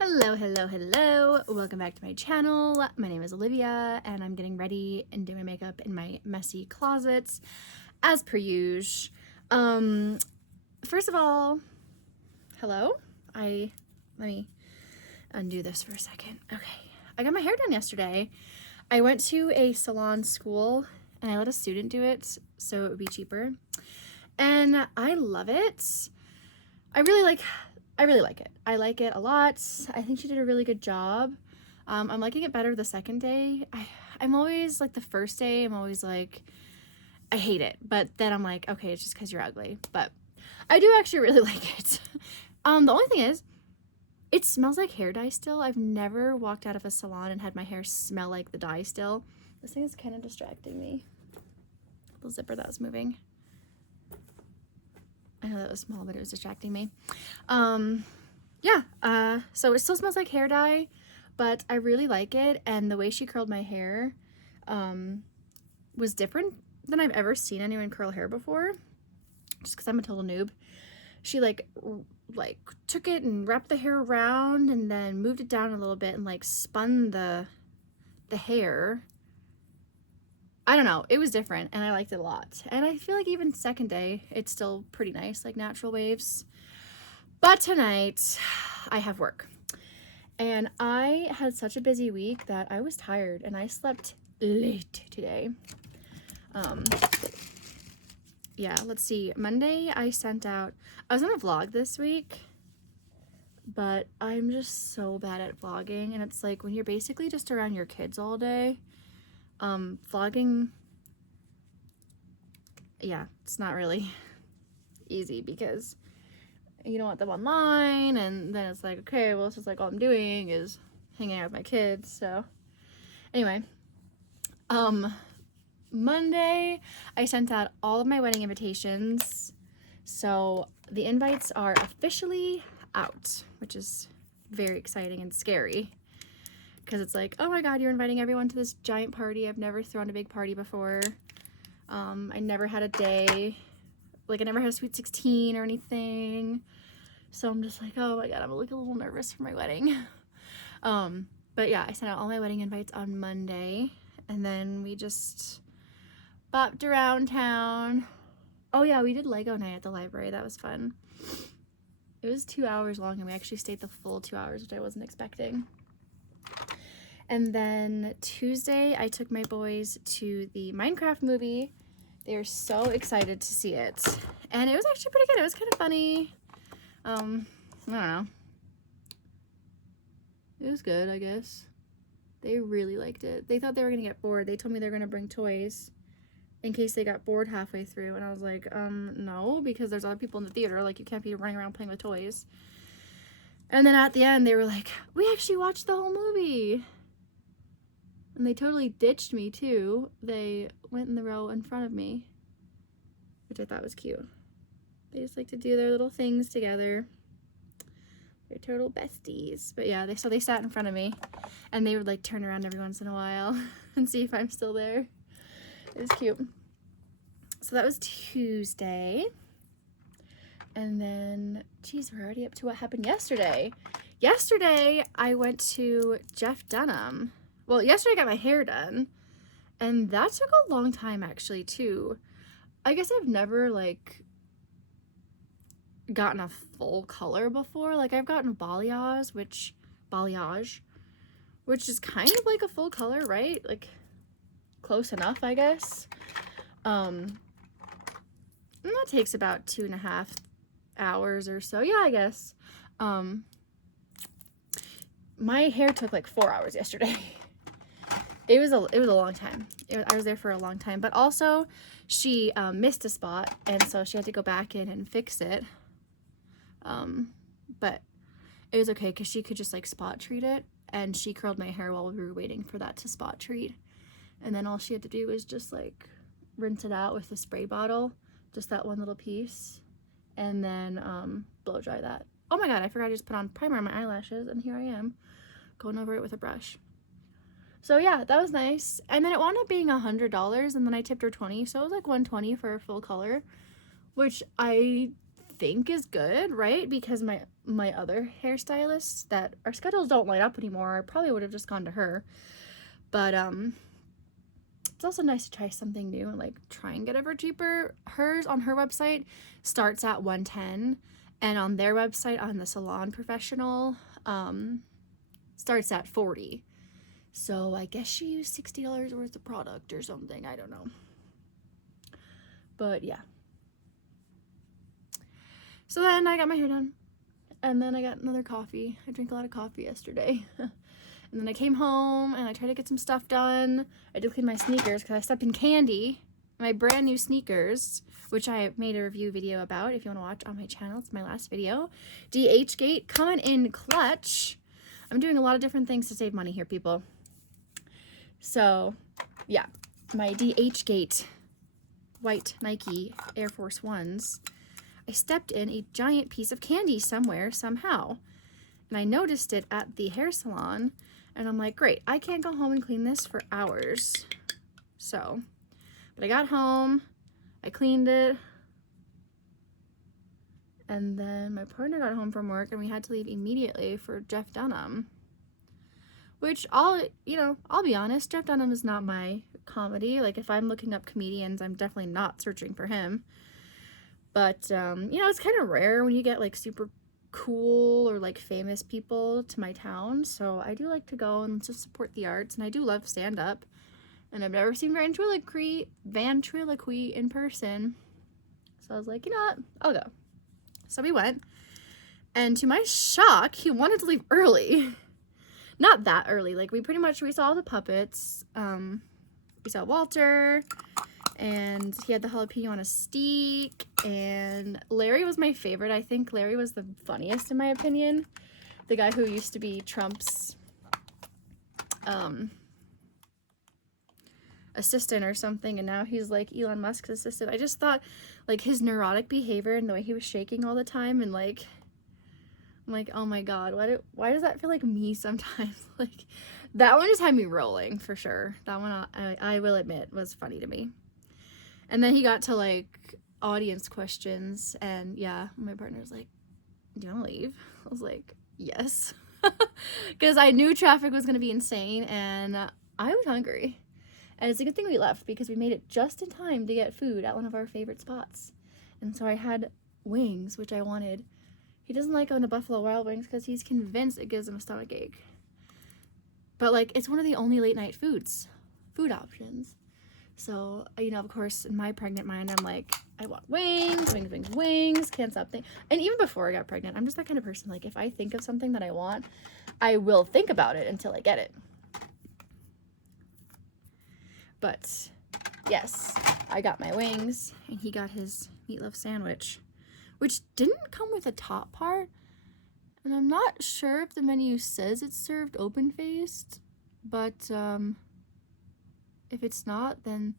Hello, hello, hello. Welcome back to my channel. My name is Olivia and I'm getting ready and doing my makeup in my messy closets as per usual. First of all, hello. Let me undo this for a second. Okay. I got my hair done yesterday. I went to a salon school and I let a student do it so it would be cheaper. And I love it. I really like it. I like it a lot. I think she did a really good job. I'm liking it better the second day. I'm always like the first day, I'm always like, I hate it. But then I'm like, okay, it's just because you're ugly. But I do actually really like it. The only thing is, it smells like hair dye still. I've never walked out of a salon and had my hair smell like the dye still. This thing is kind of distracting me. The zipper that was moving. I know that was small, but it was distracting me. So it still smells like hair dye, but I really like it. And the way she curled my hair was different than I've ever seen anyone curl hair before, just because I'm a total noob. She like took it and wrapped the hair around and then moved it down a little bit and like spun the hair. I don't know, it was different and I liked it a lot. And I feel like even second day, it's still pretty nice, like natural waves. But tonight, I have work. And I had such a busy week that I was tired and I slept late today. Yeah, let's see. Monday, I was gonna vlog this week, but I'm just so bad at vlogging. And it's like when you're basically just around your kids all day, vlogging, yeah, it's not really easy because you don't want them online, and then it's like, okay, well, it's just like all I'm doing is hanging out with my kids. So anyway, Monday, I sent out all of my wedding invitations. So the invites are officially out, which is very exciting and scary because it's like, oh my God, you're inviting everyone to this giant party. I've never thrown a big party before. I never had a day, like I never had a sweet 16 or anything. So I'm just like, oh my God, I'm like a little nervous for my wedding. But yeah, I sent out all my wedding invites on Monday and then we just bopped around town. Oh yeah, we did Lego night at the library. That was fun. It was 2 hours long and we actually stayed the full 2 hours, which I wasn't expecting. And then Tuesday, I took my boys to the Minecraft movie. They were so excited to see it. And it was actually pretty good. It was kind of funny. I don't know. It was good, I guess. They really liked it. They thought they were gonna get bored. They told me they were gonna bring toys in case they got bored halfway through. And I was like, no, because there's other people in the theater. Like, you can't be running around playing with toys. And then at the end, they were like, we actually watched the whole movie. And they totally ditched me, too. They went in the row in front of me, which I thought was cute. They just like to do their little things together. They're total besties. But yeah, they sat in front of me and they would like turn around every once in a while and see if I'm still there. It was cute. So that was Tuesday. And then, geez, we're already up to what happened yesterday. Yesterday, I went to Jeff Dunham. Well, yesterday I got my hair done. And that took a long time actually, too. I guess I've never like gotten a full color before. Like I've gotten balayage, which is kind of like a full color, right? Like close enough, I guess. And that takes about 2.5 hours or so. Yeah, I guess. My hair took like 4 hours yesterday. It was a long time. I was there for a long time, but also she missed a spot, and so she had to go back in and fix it. But it was okay because she could just like spot treat it, and she curled my hair while we were waiting for that to spot treat. And then all she had to do was just like rinse it out with a spray bottle, just that one little piece, and then blow dry that. Oh my God, I forgot I just put on primer on my eyelashes, and here I am going over it with a brush. So yeah, that was nice. And then it wound up being $100, and then I tipped her 20, so it was like $120 for a full color, which I think is good, right? Because my other hairstylist that our schedules don't line up anymore. I probably would have just gone to her. But it's also nice to try something new and like try and get it for cheaper. Hers on her website starts at $110, and on their website, on the Salon Professional, starts at $40. So I guess she used $60 worth of product or something. I don't know. But yeah. So then I got my hair done. And then I got another coffee. I drank a lot of coffee yesterday. And then I came home and I tried to get some stuff done. I did clean my sneakers because I stepped in candy. My brand new sneakers, which I made a review video about if you want to watch on my channel. It's my last video. DH Gate coming in clutch. I'm doing a lot of different things to save money here, people. So, yeah. My DH Gate white Nike Air Force Ones. I stepped in a giant piece of candy somewhere, somehow. And I noticed it at the hair salon. And I'm like, great, I can't go home and clean this for hours. So, but I got home, I cleaned it, and then my partner got home from work and we had to leave immediately for Jeff Dunham. Which, I'll be honest, Jeff Dunham is not my comedy. Like, if I'm looking up comedians, I'm definitely not searching for him. But, it's kind of rare when you get, like, super cool or like famous people to my town, so I do like to go and just support the arts, and I do love stand-up, and I've never seen ventriloquy in person, so I was like, you know what, I'll go. So we went, and to my shock, he wanted to leave early. Not that early, like we saw the puppets, we saw Walter, and he had the jalapeno on a steak, and Larry was my favorite. I think Larry was the funniest in my opinion. The guy who used to be Trump's assistant or something, and now he's like Elon Musk's assistant. I just thought like his neurotic behavior and the way he was shaking all the time, and like I'm like, oh my god, why does that feel like me sometimes? Like that one just had me rolling for sure. That one I will admit was funny to me. And then he got to like audience questions, and yeah, my partner was like, do you want to leave? I was like, yes. Because I knew traffic was going to be insane, and I was hungry. And it's a good thing we left because we made it just in time to get food at one of our favorite spots. And so I had wings, which I wanted. He doesn't like going to Buffalo Wild Wings because he's convinced it gives him a stomach ache. But like, it's one of the only late night food options. So, of course, in my pregnant mind, I'm like, I want wings, can't stop thinking. And even before I got pregnant, I'm just that kind of person. Like, if I think of something that I want, I will think about it until I get it. But, yes, I got my wings, and he got his meatloaf sandwich, which didn't come with a top part. And I'm not sure if the menu says it's served open-faced, but, if it's not, then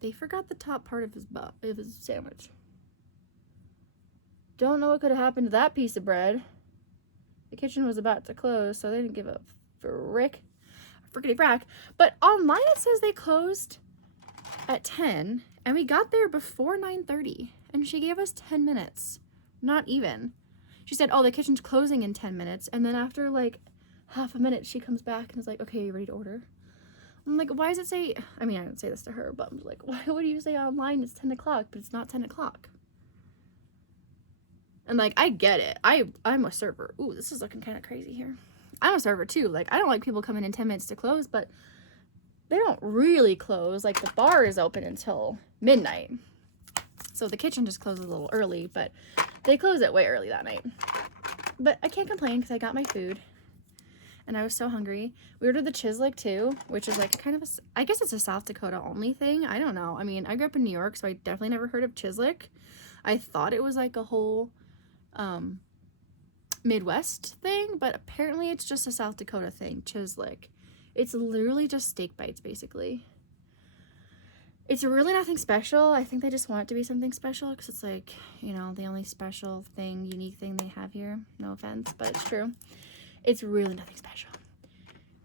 they forgot the top part of his sandwich. Don't know what could have happened to that piece of bread. The kitchen was about to close, so they didn't give a frickety frack. But online it says they closed at 10, and we got there before 9:30, and she gave us 10 minutes. Not even. She said, oh, the kitchen's closing in 10 minutes, and then after like half a minute, she comes back and is like, okay, you ready to order? I'm like, why does it say, I mean, I didn't say this to her, but I'm like, why would you say online it's 10 o'clock, but it's not 10 o'clock? And like, I get it. I'm a server. Ooh, this is looking kind of crazy here. I'm a server too. Like, I don't like people coming in 10 minutes to close, but they don't really close. Like, the bar is open until midnight. So the kitchen just closes a little early, but they close it way early that night. But I can't complain because I got my food. And I was so hungry. We ordered the Chislic too, which is like kind of I guess it's a South Dakota only thing. I don't know. I mean, I grew up in New York, so I definitely never heard of Chislic. I thought it was like a whole Midwest thing, but apparently it's just a South Dakota thing, Chislic. It's literally just steak bites, basically. It's really nothing special. I think they just want it to be something special because it's like, the only special thing, unique thing they have here. No offense, but it's true. It's really nothing special.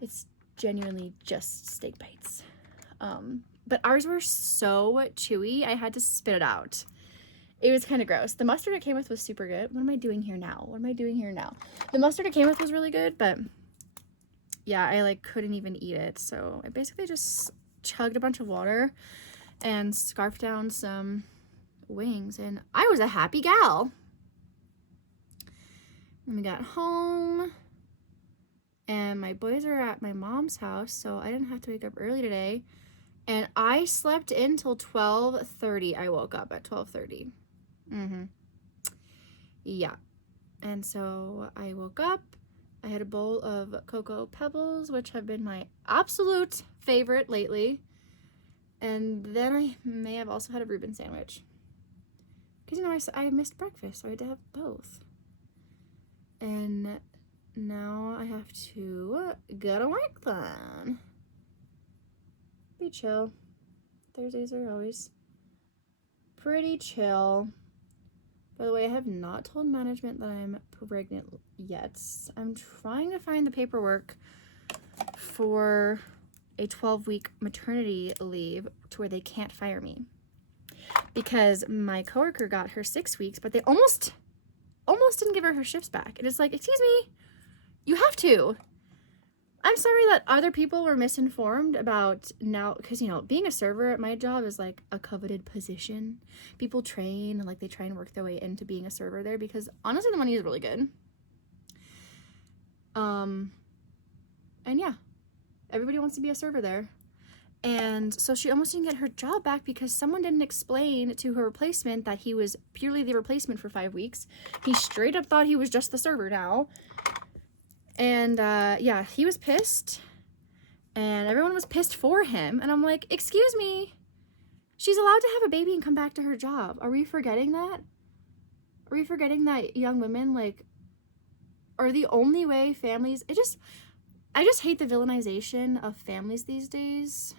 It's genuinely just steak bites. But ours were so chewy, I had to spit it out. It was kind of gross. The mustard it came with was super good. What am I doing here now? The mustard it came with was really good, but yeah, I like couldn't even eat it. So I basically just chugged a bunch of water and scarfed down some wings, and I was a happy gal. And we got home, and my boys are at my mom's house, so I didn't have to wake up early today. And I slept in till 12:30. I woke up at 12:30. Yeah. And so I woke up. I had a bowl of Cocoa Pebbles, which have been my absolute favorite lately. And then I may have also had a Reuben sandwich. Because, you know, I missed breakfast, so I had to have both. And now I have to go to work then. Be chill. Thursdays are always pretty chill. By the way, I have not told management that I'm pregnant yet. I'm trying to find the paperwork for a 12-week maternity leave to where they can't fire me. Because my coworker got her 6 weeks, but they almost didn't give her her shifts back. And it's like, excuse me, you have to. I'm sorry that other people were misinformed about now, because, you know, being a server at my job is like a coveted position. People train and like they try and work their way into being a server there because honestly the money is really good. And yeah, everybody wants to be a server there. And so she almost didn't get her job back because someone didn't explain to her replacement that he was purely the replacement for 5 weeks. He straight up thought he was just the server now. And yeah, he was pissed. And everyone was pissed for him. And I'm like, excuse me. She's allowed to have a baby and come back to her job. Are we forgetting that? Are we forgetting that young women, like, are the only way families... I just hate the villainization of families these days.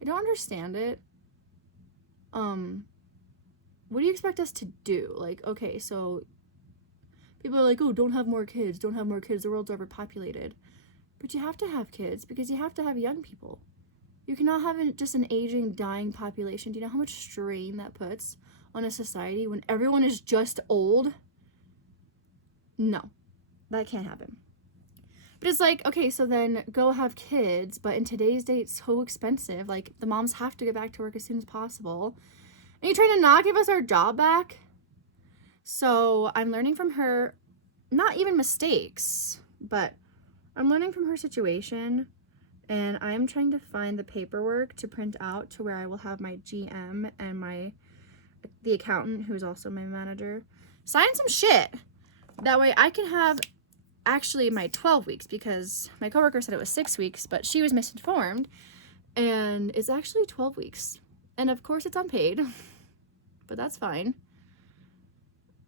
I don't understand it. What do you expect us to do? Like, okay, so people are like, oh, don't have more kids, the world's overpopulated. But you have to have kids because you have to have young people. You cannot have just an aging, dying population. Do you know how much strain that puts on a society when everyone is just old? No, that can't happen. But it's like, okay, so then go have kids, but in today's day, it's so expensive. Like, the moms have to get back to work as soon as possible. And you're trying to not give us our job back? So I'm learning from her, not even mistakes, but I'm learning from her situation. And I'm trying to find the paperwork to print out to where I will have my GM and the accountant, who's also my manager, sign some shit. That way I can have... actually my 12 weeks because my coworker said it was 6 weeks, but she was misinformed and it's actually 12 weeks. And of course it's unpaid, but that's fine.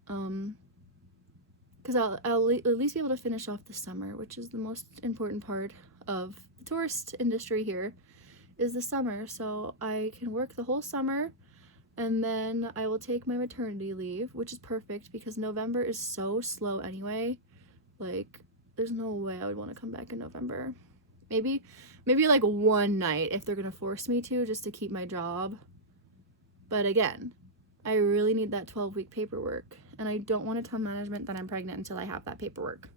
Because I'll at least be able to finish off the summer, which is the most important part of the tourist industry here, is the summer. So I can work the whole summer and then I will take my maternity leave, which is perfect because November is so slow anyway. Like, there's no way I would want to come back in November. Maybe like one night if they're gonna force me to, just to keep my job. But again, I really need that 12-week paperwork, and I don't want to tell management that I'm pregnant until I have that paperwork.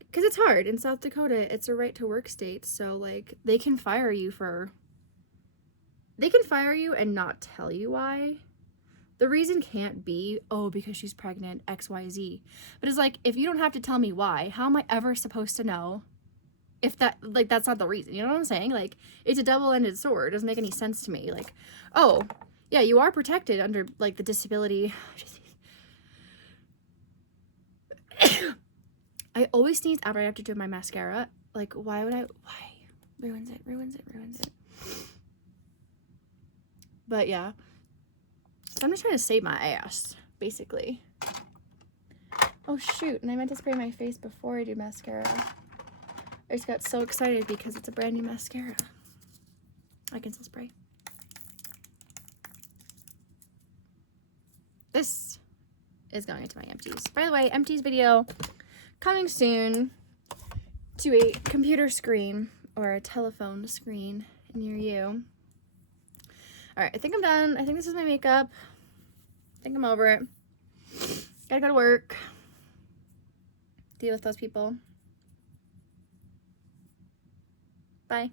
Because it's hard. In South Dakota, it's a right to work state, so like they can fire you and not tell you why. The reason can't be, oh, because she's pregnant, XYZ. But it's like, if you don't have to tell me why, how am I ever supposed to know if that's not the reason? You know what I'm saying? Like, it's a double-ended sword. It doesn't make any sense to me. Like, oh, yeah, you are protected under, like, the disability. I always sneeze after I have to do my mascara. Like, why? Ruins it. But, yeah. So I'm just trying to save my ass, basically. Oh, shoot. And I meant to spray my face before I do mascara. I just got so excited because it's a brand new mascara. I can still spray. This is going into my empties. By the way, empties video coming soon to a computer screen or a telephone screen near you. Alright, I think I'm done. I think this is my makeup. I think I'm over it. Gotta go to work. Deal with those people. Bye.